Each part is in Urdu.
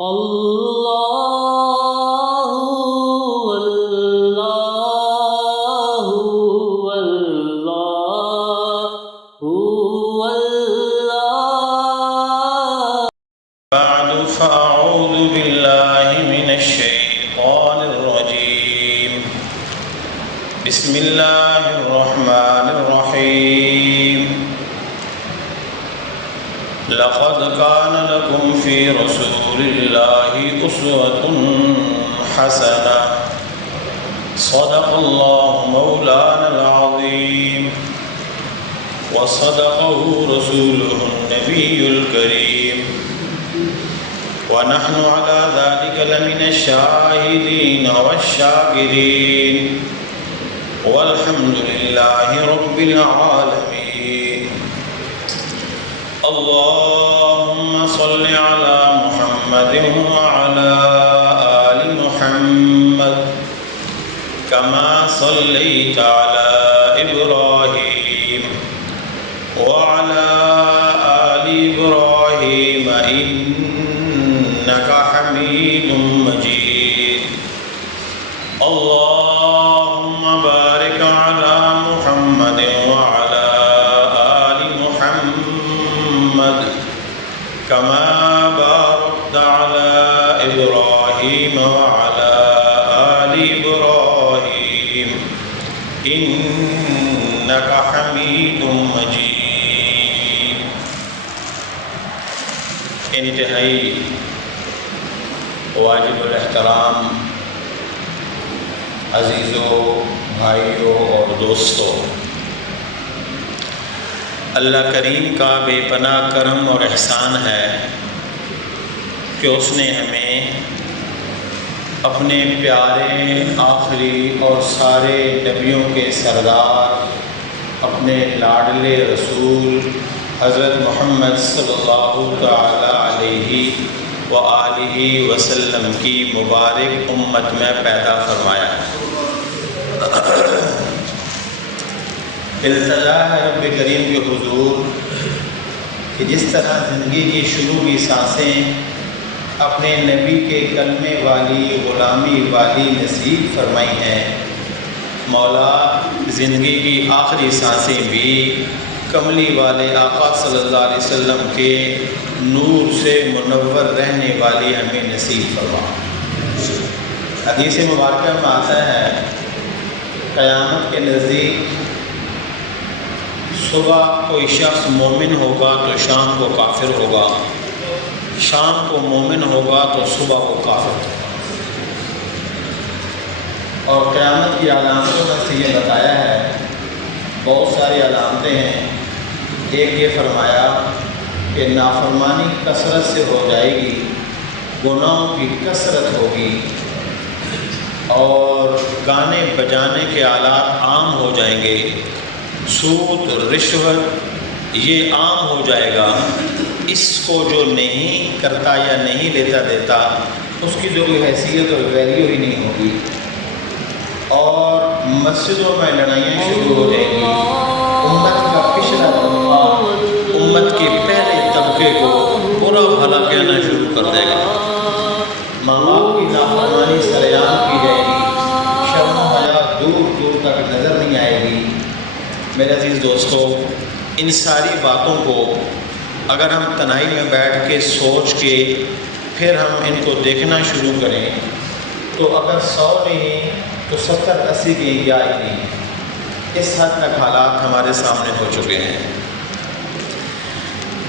اللہ اللہ اللہ بعد فأعوذ بالله من الشيطان الرجيم بسم الله الرحمن الرحيم لقد كان لكم في رسول الله أسوة حسنة صدق الله مولانا العظيم وصدقه رسوله النبي الكريم ونحن على ذلك لمن الشاهدين والشاكرين والحمد لله رب العالمين اللهم صل على محمد وعلى آل محمد كما صليت على إبراهيم وعلى آل إبراهيم إنك حميد مجيد اللهم بارك على محمد وعلى آل محمد كما باركت على إبراهيم وعلى آل إبراهيم إنك حميد مجيد انتہائی واجب الاحترام عزیزوں، بھائیوں اور دوستوں، اللہ کریم کا بے پناہ کرم اور احسان ہے کہ اس نے ہمیں اپنے پیارے آخری اور سارے نبیوں کے سردار اپنے لاڈلے رسول حضرت محمد صلی اللہ تعالی علیہ وآلہ وسلم کی مبارک امت میں پیدا فرمایا ہے۔ التجا ہے رب کریم کے حضور کہ جس طرح زندگی کی شروع کی سانسیں اپنے نبی کے کلمے والی غلامی والی نصیب فرمائی ہیں، مولا زندگی کی آخری سانسیں بھی کملی والے آقا صلی اللہ علیہ وسلم کے نور سے منور رہنے والی ہمیں نصیب فرما۔ حدیث مبارکہ میں آتا ہے قیامت کے نزدیک صبح کوئی شخص مومن ہوگا تو شام کو کافر ہوگا، شام کو مومن ہوگا تو صبح کو کافر ہوگا۔ اور قیامت کی علامتوں میں سے یہ بتایا ہے، بہت ساری علامتیں ہیں۔ ایک یہ فرمایا کہ نافرمانی کثرت سے ہو جائے گی، گناہوں کی کثرت ہوگی، اور گانے بجانے کے آلات عام ہو جائیں گے، سود رشوت یہ عام ہو جائے گا۔ اس کو جو نہیں کرتا یا نہیں لیتا دیتا اس کی جو کوئی حیثیت اور ویلیو ہی نہیں ہوگی، اور مسجدوں میں لڑائیاں شروع ہو جائیں گی۔ امت کا پچھلا طبقہ امت کے پہلے طبقے کو برا بھلا کہنا شروع کر دے گا، ماں باپ کی نافرمانی سریعان کی جائے گی، شرم و حیا دور دور تک نظر نہیں آئے گی۔ میرے عزیز دوستو، ان ساری باتوں کو اگر ہم تنہائی میں بیٹھ کے سوچ کے پھر ہم ان کو دیکھنا شروع کریں تو اگر 100 نہیں تو 70-80 کی گیا ہی نہیں۔ اس حد تک حالات ہمارے سامنے ہو چکے ہیں۔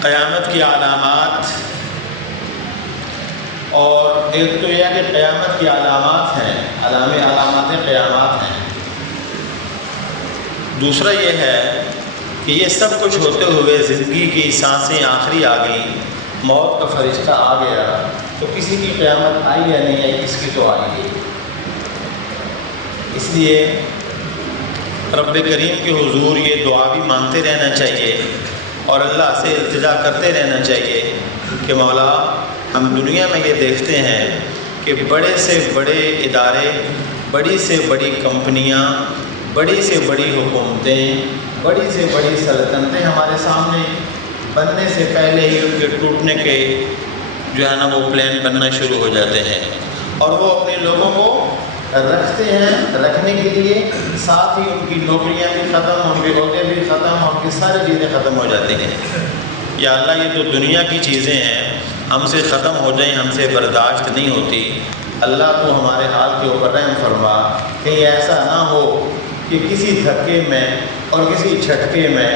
قیامت کی علامات، اور ایک تو یہ کہ قیامت کی علامات ہیں، علامات قیامات ہیں۔ دوسرا یہ ہے کہ یہ سب کچھ ہوتے ہوئے زندگی کی سانسیں آخری آ گئیں، موت کا فرشتہ آ گیا، تو کسی کی قیامت آئی یا نہیں آئی، اس کی تو آئی ہے۔ اس لیے رب کریم کے حضور یہ دعا بھی مانگتے رہنا چاہیے اور اللہ سے التجا کرتے رہنا چاہیے کہ مولا، ہم دنیا میں یہ دیکھتے ہیں کہ بڑے سے بڑے ادارے، بڑی سے بڑی کمپنیاں، بڑی سے بڑی حکومتیں، بڑی سے بڑی سلطنتیں ہمارے سامنے بننے سے پہلے ہی ان کے ٹوٹنے کے جو ہے نا وہ پلان بننا شروع ہو جاتے ہیں، اور وہ اپنے لوگوں کو رکھتے ہیں رکھنے کے لیے، ساتھ ہی ان کی نوکریاں بھی ختم، ان کے عہدے بھی ختم، ان کی ساری چیزیں ختم ہو جاتی ہیں۔ یا اللہ یہ جو دنیا کی چیزیں ہیں ہم سے ختم ہو جائیں، ہم سے برداشت نہیں ہوتی، اللہ تو ہمارے حال کے اوپر رحم فرما، کہیں ایسا نہ ہو کہ کسی دھکے میں اور کسی جھٹکے میں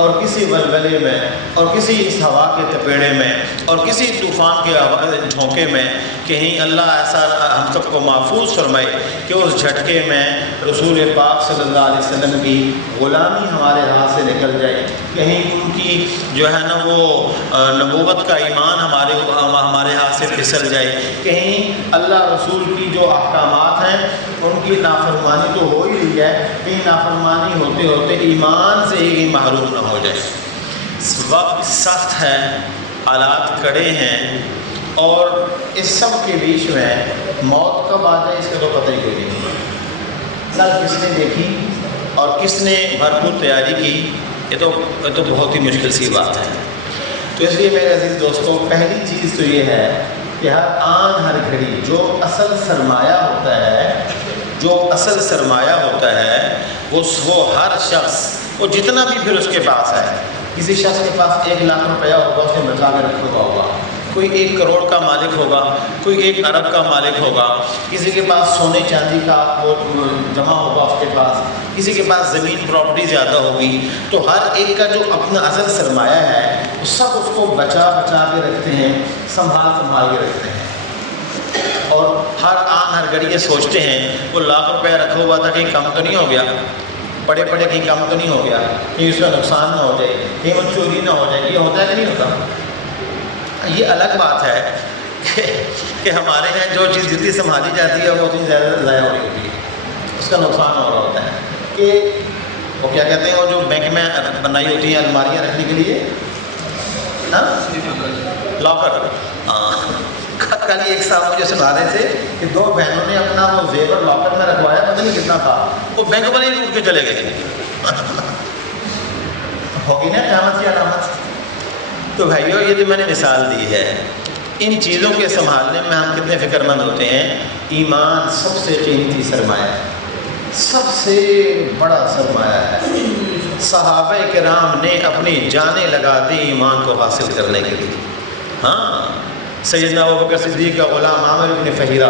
اور کسی ولولے میں اور کسی اس ہوا کے تپیڑے میں اور کسی طوفان کے جھونکے میں کہیں اللہ ایسا ہم سب کو محفوظ فرمائے کہ اس جھٹکے میں رسول پاک صلی اللہ علیہ وسلم کی غلامی ہمارے ہاتھ سے نکل جائے، کہیں ان کی جو ہے نا وہ نبوت کا ایمان ہمارے ہاتھ سے پھسل جائے، کہیں اللہ رسول کی جو احکامات ہیں ان کی نافرمانی تو ہو ہی رہی ہے، کہیں نافرمانی ہوتے ہوتے ایمان سے ہی محروم نہ ہو جائے۔ وقت سخت ہے، حالات کڑے ہیں، اور اس سب کے بیچ میں موت کب آ جائے اس کا تو پتہ ہی کوئی نہیں، نہ کس نے دیکھی اور کس نے بھرپور تیاری کی، یہ تو بہت ہی مشکل سی بات ہے۔ تو اس لیے میرے عزیز دوستوں، پہلی چیز تو یہ ہے کہ ہر آن ہر گھڑی جو اصل سرمایہ ہوتا ہے، جو اصل سرمایہ ہوتا ہے وہ ہر شخص، وہ جتنا بھی پھر اس کے پاس ہے، کسی شخص کے پاس 1 لاکھ روپیہ ہوگا، اس نے بچا کے رکھا ہوا ہوگا، کوئی 1 کروڑ کا مالک ہوگا، کوئی 1 ارب کا مالک ہوگا، کسی کے پاس سونے چاندی کا وہ جمع ہوگا اس کے پاس، کسی کے پاس زمین پراپرٹی زیادہ ہوگی، تو ہر ایک کا جو اپنا اصل سرمایہ ہے وہ سب اس کو بچا کے رکھتے ہیں، سنبھال کے رکھتے ہیں، اور ہر آن ہر گھڑی یہ سوچتے ہیں وہ 1 لاکھ روپیہ رکھا ہوا تھا کہیں کم تو نہیں ہو گیا، پڑے کہیں کم تو نہیں ہو گیا، کہیں اس کا نقصان نہ ہو جائے، کہیں وہ چوری نہ ہو جائے، یہ ہوتا ہے کہ نہیں ہوتا؟ یہ الگ بات ہے کہ ہمارے یہاں جو چیز جتنی سنبھالی جاتی ہے وہ اتنی زیادہ ضائع ہو رہی ہوتی ہے، اس کا نقصان ہو رہا ہوتا ہے کہ وہ کیا کہتے ہیں، وہ جو بینک میں بنائی ہوتی ہیں الماریاں رکھنے کے لیے نا، لاکر۔ کل ایک صاحب مجھے سنا رہے تھے کہ 2 بہنوں نے اپنا وہ زیور لاکر میں رکھوایا، پتہ نہیں کتنا تھا، وہ بینک والے ہی ٹوٹ کے چلے گئے، ہوگی نا قیامت کی علامت۔ تو بھائیو یہ جو میں نے مثال دی ہے، ان چیزوں کے سنبھالنے میں ہم کتنے فکر مند ہوتے ہیں۔ ایمان سب سے قیمتی سرمایہ ہے، سب سے بڑا سرمایہ ہے۔ صحابہ کرام نے اپنی جانیں لگا دی ایمان کو حاصل کرنے کے لیے۔ ہاں، سیدنا ابوبکر صدیق کا غلام عامر بن فہیرہ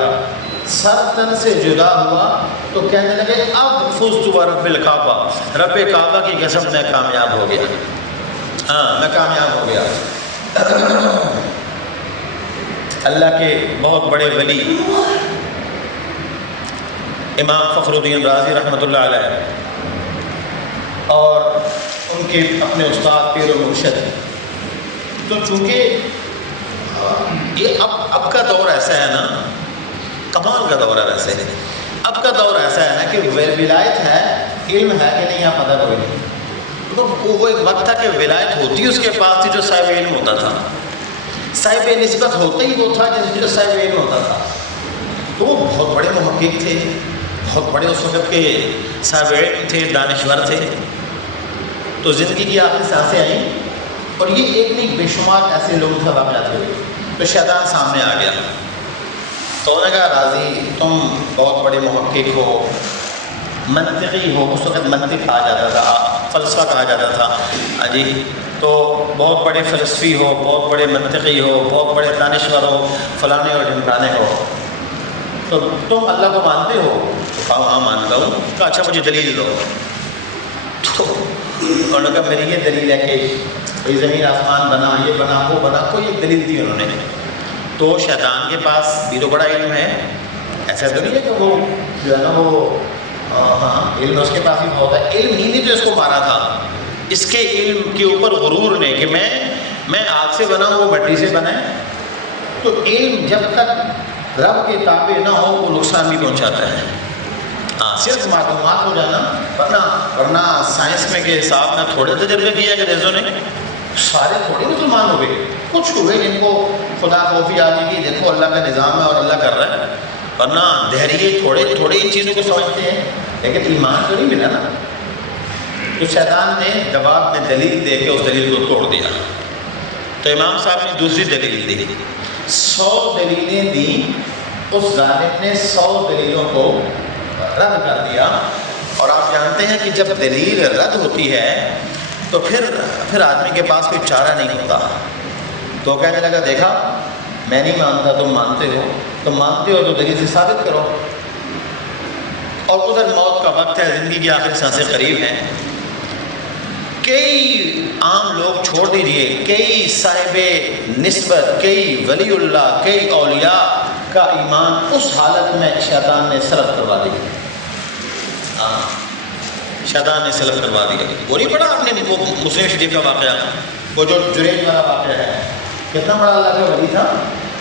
سر تن سے جدا ہوا تو کہنے لگے اب فزت برب الکعبہ، رب کعبہ کی قسم میں کامیاب ہو گیا، ہاں میں کامیاب ہو گیا۔ اللہ کے بہت بڑے ولی امام فخر الدین رازی رحمۃ اللہ علیہ اور ان کے اپنے استاد پیر و مرشد، تو چونکہ یہ اب کا دور ایسا ہے نا، کمال کا دور ہے، ویسے اب کا دور ایسا ہے نا کہ ولایت ہے، علم ہے کہ نہیں آپ پتہ کوئی نہیں۔ تو وہ ایک وقت تھا کہ ولایت ہوتی اس کے پاس تھی جو صاحب علم ہوتا تھا، صاحب نسبت ہوتا ہی وہ تھا جو صاحب علم ہوتا تھا۔ تو وہ بہت بڑے محقق تھے، بہت بڑے اس وقت کے صاحب علم تھے، دانشور تھے۔ تو زندگی کی آخری سانسیں آئیں اور یہ ایک نہیں بے شمار ایسے لوگ تھے واقعات ہوئے، تو شیطان سامنے آ گیا۔ تو انہوں نے کہا راضی تم بہت بڑے محقق ہو، منطقی ہو، اس وقت منطق کہا جاتا تھا، فلسفہ کہا جاتا تھا جی، تو بہت بڑے فلسفی ہو، بہت بڑے منطقی ہو، بہت بڑے دانشور ہو، فلانے اور ڈھمکانے ہو، تو تم اللہ کو مانتے ہو؟ تو کہا ہاں مانتا ہوں۔ کہا اچھا مجھے دلیل دو۔ تو انہوں نے کہا میری یہ دلیل ہے کہ زمین آسمان بنا، یہ بنا، وہ بنا، کوئی ایک دلیل دی انہوں نے۔ تو شیطان کے پاس بھی تو بڑا علم ہے، ایسا تو نہیں ہے کہ وہ جو ہے نا وہ ہاں علم اس کے پاس بھی بہت ہے، علم ہی نہیں تو اس کو مارا تھا، اس کے علم کے اوپر غرور نے کہ میں آگ سے بنا ہوں وہ مٹی سے بنا ہے۔ تو علم جب تک رب کے تابع نہ ہو وہ نقصان بھی پہنچاتا ہے۔ ہاں صرف معلومات ہو جانا، ورنہ سائنس میں کے حساب میں تھوڑے تجربے کیے انگریزوں نے، سارے تھوڑے مسلمان ہو گئے، کچھ ہوئے جن کو خدا خوفی آ گئی، دیکھو اللہ کا نظام ہے اور اللہ کر رہا ہے، ورنہ دہریے تھوڑے ان چیزوں کو سمجھتے ہیں، لیکن ایمان تو نہیں ملا نا۔ تو شیطان نے جواب میں دلیل دے کے اس دلیل کو توڑ دیا۔ تو امام صاحب نے دوسری دلیل دی 100 دلیلیں دیں، اس ظالم نے 100 دلیلوں کو رد کر دیا. اور آپ جانتے ہیں کہ جب دلیل رد ہوتی ہے تو پھر آدمی کے پاس کوئی چارہ نہیں ہوتا. تو کہنے لگا دیکھا میں نہیں مانتا، تم مانتے ہو تو دلیل سے ثابت کرو. اور ادھر موت کا وقت ہے، زندگی کی آخری سانسیں قریب ہیں. کئی عام لوگ چھوڑ دیجئے، کئی صاحب نسبت، کئی ولی اللہ، کئی اولیاء کا ایمان اس حالت میں شیطان نے سلب کروا دیا. شیطان نے سلب کروا دیا. وہ نہیں پڑھا آپ نے وہ مسلم شریف کا واقعہ، وہ جو جریج والا واقعہ ہے، کتنا بڑا اللہ کا ولی تھا.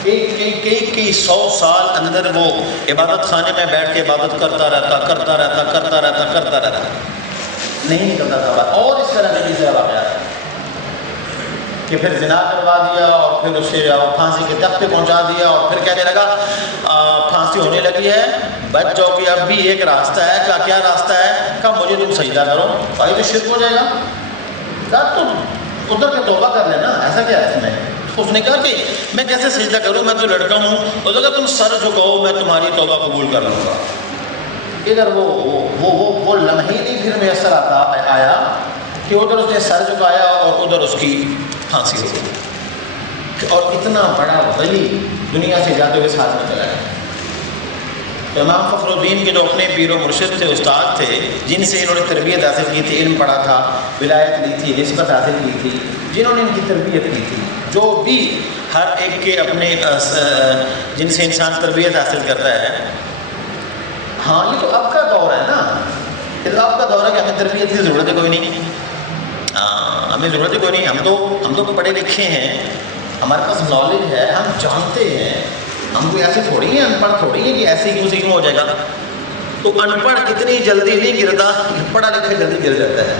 کئی 100 سال اندر وہ عبادت خانے میں بیٹھ کے عبادت کرتا رہتا نہیں نکلتا تھا. اور اس طرح کا تیسرا واقعہ کہ پھر زنا کروا دیا اور پھر اسے پھانسی کے تخت پہ پہنچا دیا اور پھر کہنے لگا پھانسی ہونے لگی ہے، بچ جاؤ کہ اب بھی ایک راستہ ہے. کیا راستہ ہے؟ کہا مجھے تم سجدہ کرو. بھائی تو شرک ہو جائے گا. کہا تم ادھر کے توبہ کر لینا، ایسا کیا ہے اس میں؟ اس نے کہا کہ میں کیسے سجدہ کروں، میں تو لڑکا ہوں. اس نے کہا تم سر جھکاؤ، میں تمہاری توبہ قبول کر لوں گا. ادھر وہ لمحے نہیں پھر میسر آیا کہ ادھر اس نے سر جھکایا اور ادھر اس کی پھانسی ہو گئی. اور اتنا بڑا ولی دنیا سے جاتے ہوئے ساتھ میں چلا گیا. تو امام فخر الدین کے جو اپنے پیر و مرشد تھے، استاد تھے، جن سے انہوں نے تربیت حاصل کی تھی، علم پڑھا تھا، ولایت لی تھی، نسبت حاصل کی تھی، جنہوں نے ان کی تربیت کی تھی، جو بھی ہر ایک کے اپنے جن سے انسان تربیت حاصل کرتا ہے. ہاں یہ تو اب کا دور ہے نا، یہ تو اب کا دور ہے کہ ہمیں تربیت کی ضرورت ہے کوئی نہیں. ہمیں ضرورت ہے کوئی نہیں. ہم تو پڑھے لکھے ہیں، ہمارے پاس نالج ہے، ہم جانتے ہیں. ہم کوئی ایسے تھوڑی ہیں، ان پڑھ تھوڑی ہیں کہ ایسے ہی کیوں ہو جائے گا. تو ان پڑھ اتنی جلدی نہیں گرتا، پڑھا لکھا جلدی گر جاتا ہے.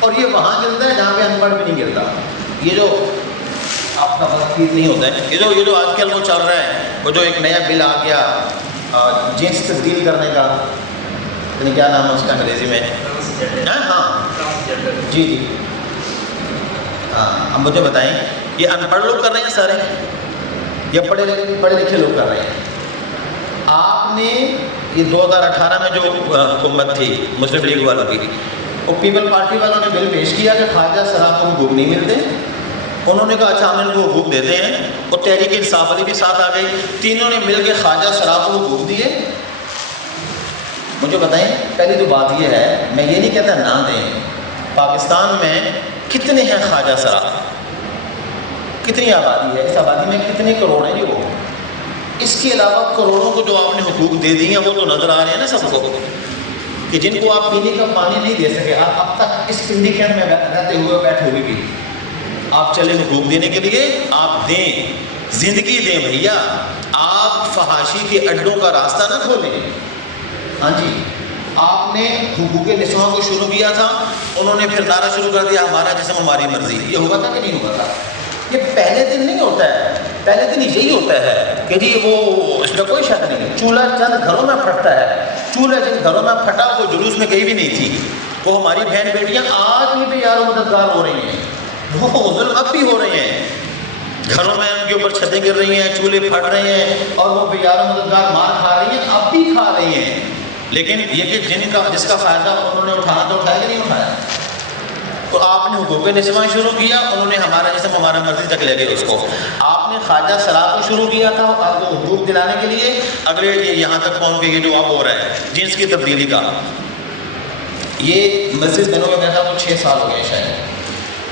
اور یہ وہاں گرتا ہے جہاں پہ ان پڑھ بھی نہیں گرتا. یہ جو آپ کا تفصیل نہیں ہوتا ہے، یہ جو آج کل وہ چل رہا ہے، وہ جو ایک نیا بل آ گیا جنس تبدیل کرنے کا، یعنی کیا نام ہے اس کا انگریزی میں؟ ہاں جی ہاں. اب مجھے بتائیں یہ ان پڑھ لوگ کر رہے ہیں سارے یا پڑھے لکھے لوگ کر رہے ہیں؟ آپ نے یہ 2018 میں جو حکومت تھی مسلم لیگ والوں کی، وہ پیپل پارٹی والوں نے بل پیش کیا کہ خواجہ سراب کو حقوق نہیں ملتے. انہوں نے کہا اچھا ہم ان کو حقوق دیتے ہیں. اور تحریک انصاف والی بھی ساتھ آ گئی، تینوں نے مل کے خواجہ سراب کو حقوق دیے. مجھے بتائیں پہلی تو بات یہ ہے، میں یہ نہیں کہتا نہ دیں، پاکستان میں کتنے ہیں خواجہ سراب؟ کتنی آبادی ہے؟ اس آبادی میں کتنے کروڑ ہیں؟ وہ اس کے علاوہ کروڑوں کو جو آپ نے حقوق دے دی ہیں وہ تو نظر آ رہے ہیں نا سب کو، کہ جن کو آپ پینے کا پانی نہیں دے سکے. آپ اب تک اس سنڈیکیٹ میں رہتے ہوئے بیٹھے ہوئے بھی آپ چلے حقوق دینے کے لیے. آپ دیں، زندگی دیں بھیا. آپ فحاشی کے اڈوں کا راستہ نہ کھولیں. ہاں جی، آپ نے حقوق نسواں کو شروع کیا تھا، انہوں نے پھر نعرہ شروع کر دیا ہمارا جسم ہماری مرضی. یہ ہوگا تھا کہ نہیں ہوگا تھا؟ یہ پہلے دن نہیں ہوتا ہے، پہلے دن یہی ہوتا ہے کہ جی وہ اس میں کوئی شک نہیں ہے. چولہا چند گھروں میں پھٹتا ہے، چولہا جن گھروں میں پھٹا وہ جلوس میں کہیں بھی نہیں تھی. وہ ہماری بہن بیٹیاں آج بھی یار و مددگار ہو رہی ہیں، وہ ظلم اب بھی ہو رہے ہیں. گھروں میں ان کے اوپر چھتیں گر رہی ہیں، چولہے پھٹ رہے ہیں اور وہ بیار و مددگار مار کھا رہی ہیں، اب بھی کھا رہی ہیں. لیکن یہ کہ جس کا فائدہ انہوں نے اٹھانا تو اٹھایا کہ نہیں اٹھایا. تو آپ نے حقوق نسواں شروع کیا، انہوں نے ہمارا جسم ہمارا مرضی تک لے گئے اس کو. آپ نے خواجہ سراب کو شروع کیا تھا آپ کو حقوق دلانے کے لیے، اگلے یہاں تک پہنچ گئے جو اب ہو رہا ہے جنس کی تبدیلی کا. یہ مسجد بنو میں بیٹھا وہ 6 سال ہو گئے شاید.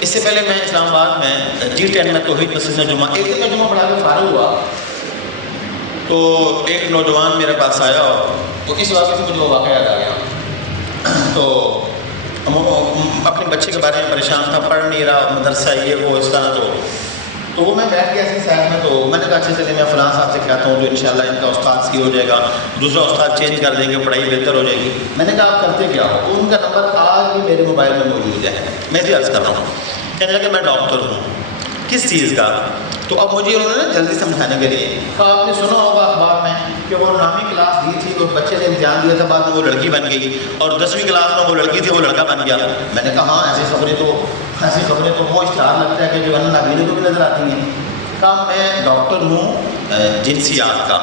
اس سے پہلے میں اسلام آباد میں G10 میں توحید مسجد میں جمعہ ایک دن میں جمعہ پڑھا کے فارغ ہوا تو ایک نوجوان میرے پاس آیا، تو اس واقعے سے مجھے وہ واقعہ یاد آ گیا. تو اپنے بچے کے بارے میں پریشان تھا، پڑھ نہیں رہا، مدرسہ یہ وہ اس طرح. تو وہ میں بیٹھ گیا اسی سائڈ میں. تو میں نے کہا اچھے چلے میں فلاں صاحب سے کہتا ہوں جو انشاءاللہ ان کا استاد سی ہو جائے گا، دوسرا استاد چینج کر دیں گے، پڑھائی بہتر ہو جائے گی. میں نے کہا آپ کرتے کیا ہو؟ تو ان کا نمبر آج بھی میرے موبائل میں موجود ہے. میں اسی عرض کر رہا ہوں. کہنے لگا میں ڈاکٹر ہوں. کس چیز کا؟ تو اب مجھے انہوں نے جلدی سمجھانے کے لیے کہا آپ نے سنا ہوگا اخبار میں کہ وہ نامی کلاس دی تھی تو بچے نے امتحان دیا تھا، بعد میں وہ لڑکی بن گئی، اور 10ویں کلاس میں وہ لڑکی تھی وہ لڑکا بن گیا. میں نے کہا ہاں ایسی خبریں تو وہ اشتہار لگتا ہے کہ جو نابینے کو بھی نظر آتی ہیں. کہا میں ڈاکٹر ہوں جنسیات کا،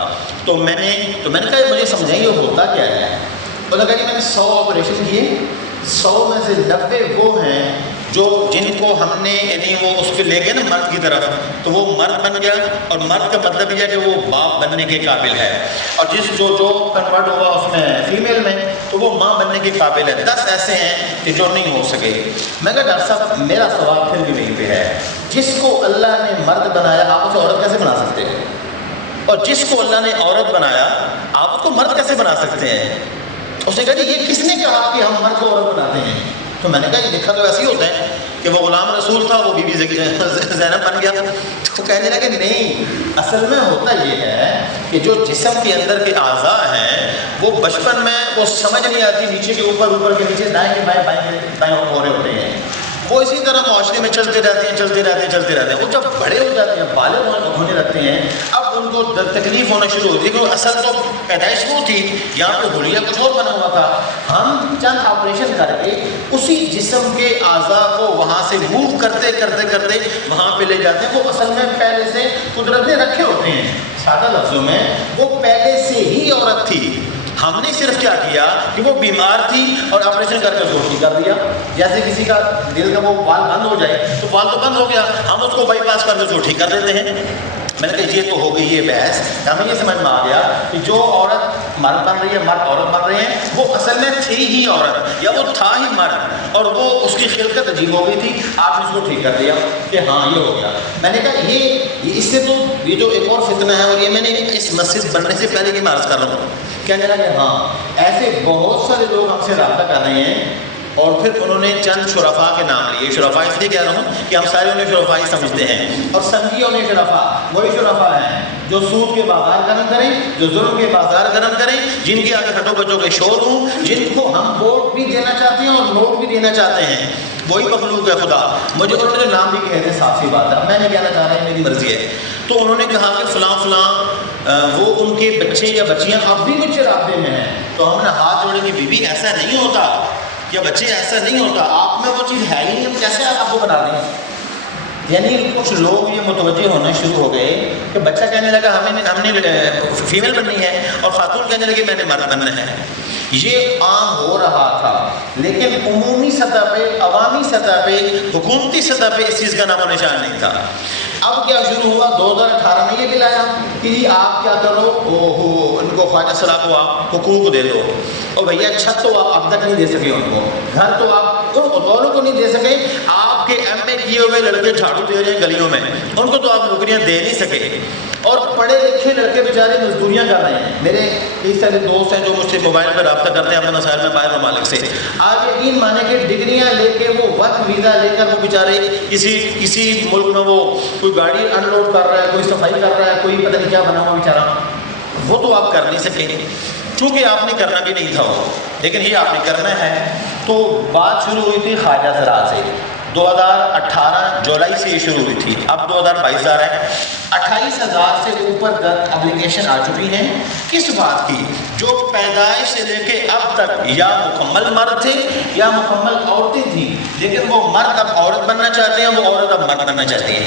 تو میں نے کہا مجھے سمجھائیں یہ ہوتا کیا ہے؟ انہوں نے کہا کہ میں نے 100 آپریشن کیے، 100 میں سے 90 وہ ہیں جن کو ہم نے یعنی وہ اس کو لے گئے نا مرد کی طرف، تو وہ مرد بن گیا، اور مرد کا مطلب یہ ہے کہ وہ باپ بننے کے قابل ہے، اور جو کنورٹ ہوا اس میں فیمیل میں تو وہ ماں بننے کے قابل ہے۔ 10 ایسے ہیں کہ جو نہیں ہو سکے۔ میں کہا ڈاکٹر صاحب میرا سوال پھر بھی وہیں پہ ہے، جس کو اللہ نے مرد بنایا آپ اسے عورت کیسے بنا سکتے ہیں؟ اور جس کو اللہ نے عورت بنایا آپ اس کو مرد کیسے بنا سکتے ہیں؟ اس نے کہا کہ یہ کس نے کہا کہ ہم مرد کو عورت بناتے ہیں؟ تو میں نے کہا یہ دیکھا تو ایسے ہی ہوتا ہے کہ وہ غلام رسول تھا، وہ بی بی زینب بن گیا، تو کہنے لگا کہ نہیں، اصل میں ہوتا یہ ہے کہ جو جسم کے اندر کے اعضاء ہیں وہ بچپن میں وہ سمجھ نہیں آتی، نیچے کے اوپر، اوپر کے نیچے، دائیں کے بائیں، بائیں کے دائیں ہو رہے ہوتے ہیں، وہ اسی طرح معاشرے میں چلتے رہتے ہیں۔ وہ جب بڑے ہو جاتے ہیں، بالغ ہونے لگتے ہیں، اب ان کو تکلیف ہونا شروع ہوتی ہے، کیونکہ اصل تو پیدائش وہ تھی، یہاں پہ حلیہ کچھ اور بنا ہوا تھا۔ ہم چند آپریشن کر کے اسی جسم کے اعضاء کو وہاں سے موو کرتے وہاں پہ لے جاتے ہیں، وہ اصل میں پہلے سے قدرت نے رکھے ہوتے ہیں۔ سادہ لفظوں میں وہ پہلے سے ہی عورت تھی، ہم نے صرف کیا کیا کہ وہ بیمار تھی اور آپریشن کر کے اس کو ٹھیک کر دیا۔ جیسے کسی کا دل کا وہ وال بند ہو جائے تو وال تو بند ہو گیا، ہم اس کو بائی پاس کر کے اس کو ٹھیک کر دیتے ہیں۔ میں نے کہا یہ تو ہو گئی یہ بحث، ہمیں یہ سمجھ میں آ گیا کہ جو عورت مرد بن رہی ہے، مرد عورت بن رہے ہیں، وہ اصل میں تھی ہی عورت یا وہ تھا ہی مرد، اور وہ اس کی خلقت عجیب ہو گئی تھی، آپ نے اس کو ٹھیک کر دیا کہ ہاں یہ ہو گیا۔ میں نے کہا یہ اس سے تو یہ جو ایک اور فتنہ ہے، اور یہ میں نے اس مسجد بننے سے پہلے کی عرض کر رہا ہوں، کہنے لگا کہ ہاں ایسے بہت سارے لوگ ہم سے رابطہ کر رہے ہیں، اور پھر انہوں نے چند شرفاء کے نام لیے۔ شرفاء اس لیے کہہ رہا ہوں کہ ہم سارے انہیں شرفاء ہی سمجھتے ہیں، اور سمجھیے انہیں شرفاء وہی شرفاء ہیں جو سود کے بازار گرم کریں، جو ظلم کے بازار گرم کریں، جن کے آگے کھٹو بچوں کے شور ہوں، جن کو ہم ووٹ بھی دینا چاہتے ہیں اور نوٹ بھی دینا چاہتے ہیں، وہی مخلوق ہے خدا۔ مجھے انہوں نے جو نام بھی کہے تھے، صاف سی بات ہے، میں نہیں کہنا چاہ رہا، میری مرضی ہے۔ تو انہوں نے کہا کہ فلاں وہ ان کے بچے یا بچیاں اب بھی مجھ سے رابطے میں ہیں، تو ہم نے ہاتھ جوڑے کہ بی بی ایسا نہیں ہوتا، یا بچے ایسا نہیں ہوتا، آپ میں وہ چیز ہے ہی نہیں، ہم کیسے آپ کو بنا دیں؟ یعنی کچھ لوگ یہ متوجہ ہونا شروع ہو گئے کہ بچہ کہنے لگا ہم نے فیمیل بننی ہے، اور خاتون کہنے لگی میں نے مرد بننا ہے۔ یہ عام ہو رہا تھا، لیکن عمومی سطح پہ، عوامی سطح پہ، حکومتی سطح پہ اس چیز کا نام و نشان نہیں تھا۔ اب کیا شروع ہوا؟ 2018 میں یہ بل آیا کہ آپ کیا کرو، ان کو خواجہ صلاح کو آپ حقوق دے دو، اور بھیا چھت تو آپ اب تک نہیں دے سکے ان کو، گھر تو آپ دونوں کو نہیں دے سکے، آپ کے ایم اے کیے ہوئے لڑکے جھاڑو دے رہے ہیں گلیوں میں، ان کو تو آپ نوکریاں دے نہیں سکے، اور پڑھے لکھے لڑکے بیچارے مزدوریاں کر رہے ہیں۔ میرے کئی سارے دوست ہیں جو مجھ سے موبائل پر رابطہ کرتے ہیں اپنے مسائل میں باہر ممالک سے، آپ یقین مانے کہ ڈگریاں لے کے وہ ورک ویزا لے کر وہ بیچارے کسی ملک میں وہ کوئی گاڑی ان لوڈ کر رہا ہے، کوئی صفائی کر رہا ہے، کوئی پتہ نہیں کیا بنا ہوا بیچارہ، وہ تو آپ کر نہیں سکیں، چونکہ آپ نے کرنا بھی نہیں تھا وہ، لیکن یہ آپ نے کرنا ہے۔ تو بات شروع ہوئی تھی خواجہ صلاح سے، 2018 جولائی سے یہ شروع ہوئی تھی، اب 2022 آ رہا ہے، 28,000 سے اوپر اپلیکیشن آ چکی ہیں۔ کس بات کی؟ جو پیدائش سے لے کے اب تک یا مکمل مرد تھے یا مکمل عورتیں تھیں، لیکن وہ مرد اب عورت بننا چاہتے ہیں، وہ عورت اب مرد بننا چاہتی ہیں۔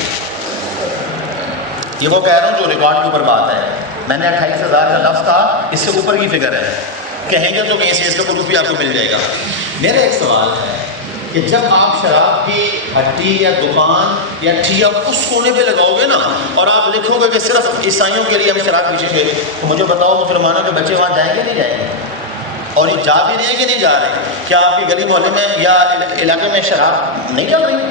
یہ وہ کہہ رہا ہوں جو ریکارڈ کے اوپر بات ہے، میں نے 28,000 کا لفظ کہا، اس سے اوپر کی فگر ہے، کہیں گے تو کہیں سے اس کا پروف بھی آپ کو مل جائے گا۔ میرا ایک سوال ہے کہ جب آپ شراب کی ہٹی یا دکان یا ٹھیا اس کونے پہ لگاؤ گے نا، اور آپ لکھو گے کہ صرف عیسائیوں کے لیے ہم شراب پیچھے ہوئے، تو مجھے بتاؤ مسلمانوں کے بچے وہاں جائیں گے نہیں جائیں گے؟ اور یہ جا بھی رہے ہیں کہ نہیں جا رہے؟ کیا آپ کی گلی محلے میں یا علاقے میں شراب نہیں چل رہی؟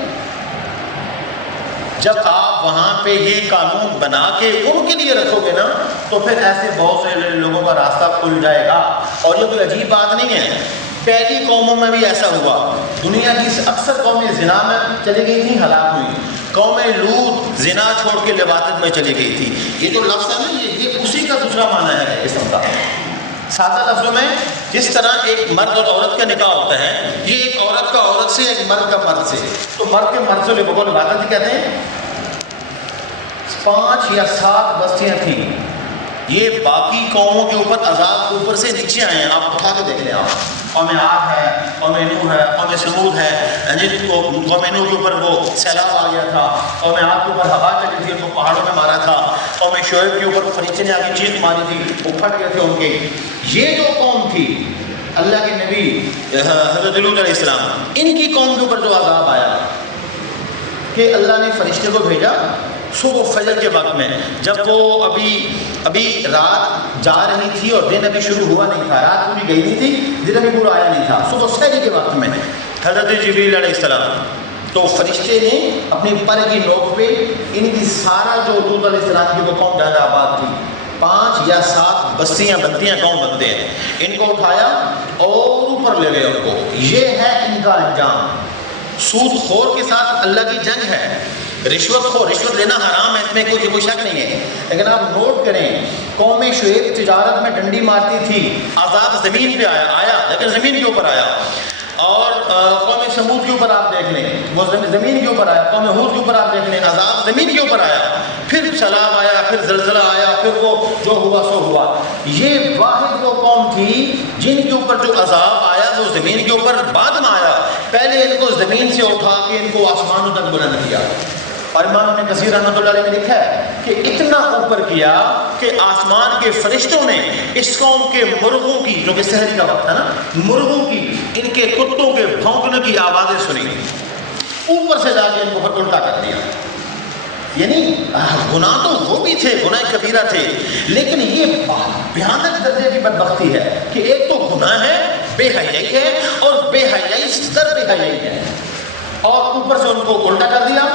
جب آپ وہاں پہ یہ قانون بنا کے ان کے لیے رکھو گے نا، تو پھر ایسے بہت سے لوگوں کا راستہ کھل جائے گا۔ اور یہ کوئی عجیب بات نہیں ہے، پہلی قوموں میں بھی ایسا ہوا، دنیا کی اکثر قومیں زنا میں چلی گئی تھیں، ہلاک ہوئی، قوم لوط زنا چھوڑ کے لواطت میں چلی گئی تھی۔ یہ جو لفظ ہے نا، یہ اسی کا دوسرا معنی ہے اسم کا۔ سادہ لفظوں میں جس طرح ایک مرد اور عورت کا نکاح ہوتا ہے، یہ ایک عورت کا عورت سے، ایک مرد کا مرد سے، تو مرد کے مرد سے لوگوں کو لواطت ہی کہتے ہیں۔ 5 یا 7 بستیاں تھیں، یہ باقی قوموں کے اوپر عذاب اوپر سے نیچے آئے ہیں. آپ اٹھا کے دیکھ لیں. آپ قوم عاد ہے, قوم نوح ہے, قوم سمود ہے, قوم نوح کے اوپر وہ سیلاب آ گیا تھا, قوم عاد کے اوپر ہوا چلی تھی, ان کو پہاڑوں میں مارا تھا, قوم شعیب کے اوپر فرشتے نے آ کے چیخ ماری تھی, وہ پھٹ گئے تھے ان کے. یہ جو قوم تھی اللہ کے نبی حضرت لوط علیہ السلام, ان کی قوم کے اوپر جو عذاب آیا کہ اللہ نے فرشتے کو بھیجا صبح فجر کے وقت میں, جب وہ ابھی رات جا رہی تھی اور دن ابھی شروع ہوا نہیں تھا, رات پوری گئی نہیں تھی, دن ابھی پورا آیا نہیں تھا, صبح سحری کے وقت میں حضرت جبریل علیہ السلام, تو فرشتے نے اپنی پر کی نوک پہ ان کی سارا جو لوط علیہ السلام کی وہ قوم زیادہ آباد تھی, 5 یا 7 بستیاں بنتیاں قوم بنتے ہیں, ان کو اٹھایا اور اوپر لے گئے ان کو. یہ ہے ان کا انجام. سود خور کے ساتھ اللہ کی جنگ ہے. رشوت خور, رشوت لینا حرام ہے, اس میں کوئی شک نہیں ہے, لیکن آپ نوٹ کریں قوم شعیب تجارت میں ڈنڈی مارتی تھی, عذاب زمین پہ آیا لیکن زمین کے اوپر آیا. اور قوم سمود کے اوپر آپ دیکھ لیں وہ زمین کے اوپر آیا, قوم ہود کے اوپر آپ دیکھ لیں عذاب زمین کے اوپر آیا, پھر سیلاب آیا, پھر زلزلہ آیا, پھر وہ جو ہوا سو ہوا. یہ واحد وہ قوم تھی جن کے اوپر جو عذاب آیا وہ زمین کے اوپر بعد میں آیا. پہلے ان کو زمین سے اٹھا کے ان کو آسمانوں تک بلند کیا. اور امام ابن کثیر رحمۃ اللہ علیہ نے لکھا ہے کہ اتنا اوپر کیا کہ آسمان کے فرشتوں نے اس قوم کے مرغوں کی, جو کہ سحری کا وقت ہے نا, مرغوں کی, ان کے کتوں کے بھونکنے کی آوازیں سنی, اوپر سے جا کے ان کو پھر الٹا کر دیا. یعنی گناہ تو وہ بھی تھے, گناہ کبیرہ تھے, لیکن یہ بھیانک درجے کی بدبختی ہے کہ ایک تو گناہ ہے, بے حیائی ہے, اور بے حیائی در بے حیائی ہے, اور اوپر سے ان کو الٹا کر دیا.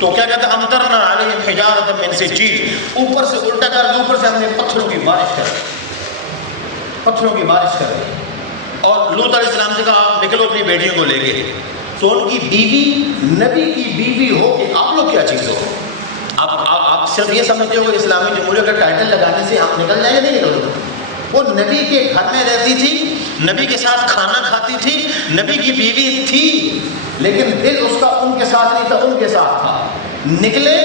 تو کیا کہتے ہیں, امطرنا علیہم حجارۃ من سجیل, اوپر سے الٹا کر دیا, اوپر سے ہم نے پتھروں کی بارش کر دی, پتھروں کی بارش کر دی. اور لوط علیہ السلام سے کہا آپ نکلو اپنی بیٹیوں کو لے کے. تو ان کی بیوی نبی کی بیوی ہو کہ آپ لوگ کیا چیز ہو. آپ صرف یہ سمجھتے ہو کہ اسلامی جمہوریت کا ٹائٹل لگانے سے آپ نکل جائیں گے, نہیں نکل سکتے. وہ نبی کے گھر میں رہتی تھی, نبی کے ساتھ کھانا کھاتی تھی, نبی کی بیوی تھی, لیکن دل اس کا ان کے ساتھ نہیں تھا, ان کے ساتھ تھا. نکلے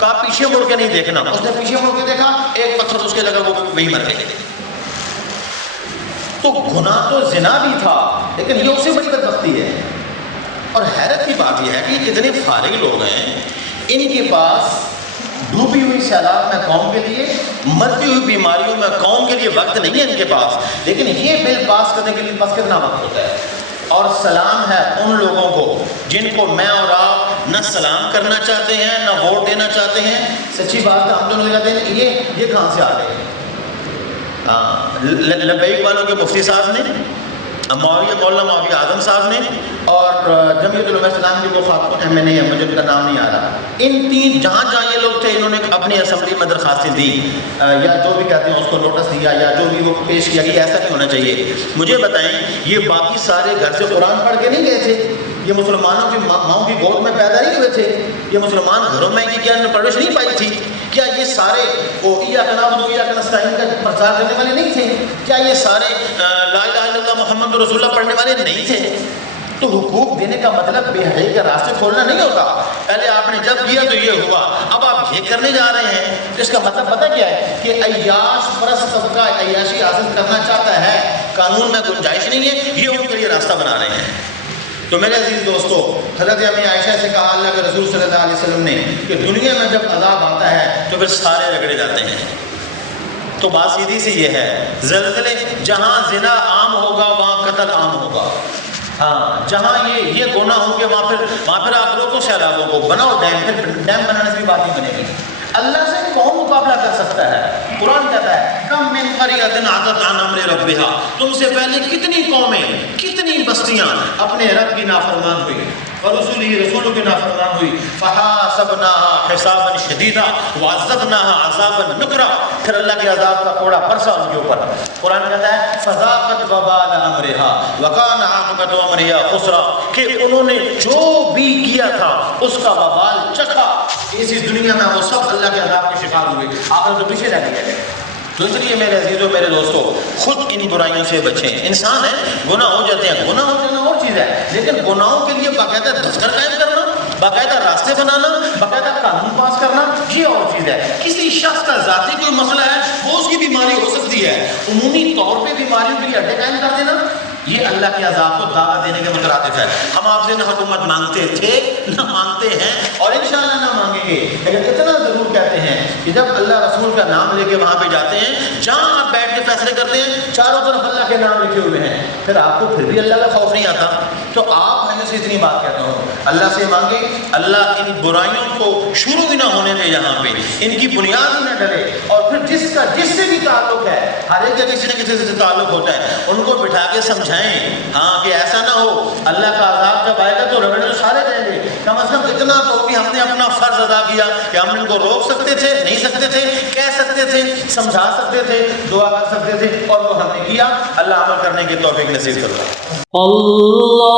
کا پیچھے مڑ کے نہیں دیکھنا, اس نے پیچھے مڑ کے دیکھا, ایک پتھر اس کے لگا, وہ وہی مر گئے. تو گناہ تو زنا بھی تھا, لیکن یہ اس سے بڑی بدبختی ہے. اور حیرت کی بات یہ ہے کہ کتنے فارغ لوگ ہیں, ان کے پاس ڈوبی ہوئی سیلاب میں قوم کے لیے, مرتی ہوئی بیماریوں میں قوم کے لیے وقت نہیں ہے ان کے پاس, لیکن یہ بل پاس کرنے کے لیے پاس کتنا وقت ہوتا ہے. اور سلام ہے ان لوگوں کو جن کو میں اور آپ نہ سلام کرنا چاہتے ہیں, نہ ووٹ دینا چاہتے ہیں. سچی بات ہے, ہم دونوں کہتے ہیں یہ کہاں سے آ رہے ہیں. لبیک والوں کے مفتی صاحب نے, مولانا معاویہ اعظم صاحب نے, اور جمعیت علماء اسلام کی وہ خاتون ایم این اے, مجھے ان کا نام نہیں آ رہا, ان 3 جہاں یہ لوگ تھے, انہوں نے اپنی اسمبلی میں درخواستیں دی, یا جو بھی کہتے ہیں اس کو نوٹس دیا, یا جو بھی وہ پیش کیا کہ ایسا نہیں ہونا چاہیے. مجھے بتائیں, یہ باقی سارے گھر سے قرآن پڑھ کے نہیں گئے تھے, یہ مسلمانوں کی ماؤں کی گود میں پیدا نہیں ہوئے تھے, یہ مسلمان گھروں میں کی کیا پرورش نہیں پائی تھی. کیا یہ سارے وہ ایاک نعبد و ایاک نستعین کا پرچار کرنے والے نہیں تھے؟ کیا یہ سارے لا الہ الا اللہ محمد رسول اللہ پڑھنے والے نہیں تھے؟ تو حقوق دینے کا مطلب بے حیائی کا راستے کھولنا نہیں ہوتا. پہلے آپ نے جب کیا تو یہ ہوا, اب آپ یہ کرنے جا رہے ہیں, تو اس کا مطلب پتہ کیا ہے کہ عیاش پرست طبقہ عیاشی حاصل کرنا چاہتا ہے, قانون میں گنجائش نہیں ہے, یہ ان کے لیے راستہ بنا رہے ہیں. تو میرے عزیز دوستو, حضرت امی عائشہ سے کہا اللہ کے رسول صلی اللہ علیہ وسلم نے کہ دنیا میں جب عذاب آتا ہے تو پھر سارے رگڑے جاتے ہیں. تو بات سیدھی سی یہ ہے, زلزلے جہاں زنا عام ہوگا وہاں قتل عام ہوگا. ہاں, جہاں یہ گناہ ہوں گے وہاں پھر آپ روکو سیلابوں کو, بناؤ ڈیم, پھر ڈیم بنانے سے بھی بات نہیں بنے گی. اللہ سے کون مقابلہ کر سکتا ہے؟ قرآن کہتا ہے کم من قریۃ عتت عن امر ربھا, تم سے پہلے کتنی قومیں, کتنی بستیاں اپنے رب کی نافرمان ہوئی, اور رسولوں کی نافرمان ہوئی. فحاسبناها حسابا شدیدا وعذبناها عذابا نکرا, پھر اللہ کے عذاب کا کوڑا برسا ان کے اوپر. قرآن کہتا ہے فذاقت وبال امرها وكان عاقبۃ امرها خسرا, کہ انہوں نے جو بھی کیا تھا اس کا وبال چکھا. اسی دنیا میں وہ سب اللہ کے عذاب کے شکار ہوئے, آخر تو پیچھے رہ گئے. تو اس لیے میرے عزیزوں, میرے دوستوں, خود ان برائیوں سے بچیں. انسان ہے, گناہ ہو جاتے ہیں, گناہ ہو جانا اور چیز ہے, لیکن گناہوں کے لیے باقاعدہ دفتر قائم کرنا, باقاعدہ راستے بنانا، باقاعدہ قانون پاس کرنا، یہ اور چیز ہے. کسی شخص کا ذاتی کوئی مسئلہ ہے، وہ اس کی بیماری ہو سکتی ہے، عمومی طور پہ بیماریوں کے لیے اڈے قائم کر دینا یہ اللہ کے عذاب کو دعوت دینے کے مترادف ہے. ہم آپ سے نہ حکومت مانگتے تھے نہ مانگتے ہیں اور انشاءاللہ نہ مانگیں گے، لیکن اتنا ضرور کہتے ہیں کہ جب اللہ رسول کا نام لے کے وہاں پہ جاتے ہیں، جہاں آپ بیٹھ کے فیصلے کرتے ہیں چاروں طرف اللہ کے نام لکھے ہوئے ہیں، پھر آپ کو پھر بھی اللہ کا خوف نہیں آتا. تو آپ میں سے اتنی بات کہتا ہوں، اللہ سے مانگے، اللہ ان برائیوں کو شروع بھی نہ ہونے دے، یہاں پہ ان کی بنیاد ہی نہ ڈلے، اور پھر جس سے بھی تعلق ہے، ہر ایک کا کسی نہ کسی سے تعلق ہوتا ہے، ان کو بٹھا کے سمجھائیں ہاں کہ ایسا نہ ہو اللہ کا عذاب جب آئے گا تو رگڑے تو سارے دیں گے. کم از کم اتنا تو کہ ہم نے اپنا فرض ادا کیا کہ ہم ان کو روک سکتے تھے، نہیں سکتے تھے، کہہ سکتے تھے، سمجھا سکتے تھے، دعا کر سکتے تھے، اور وہ ہم نے کیا. اللہ عمل کرنے کی توفیق نصیب کرے. اللہ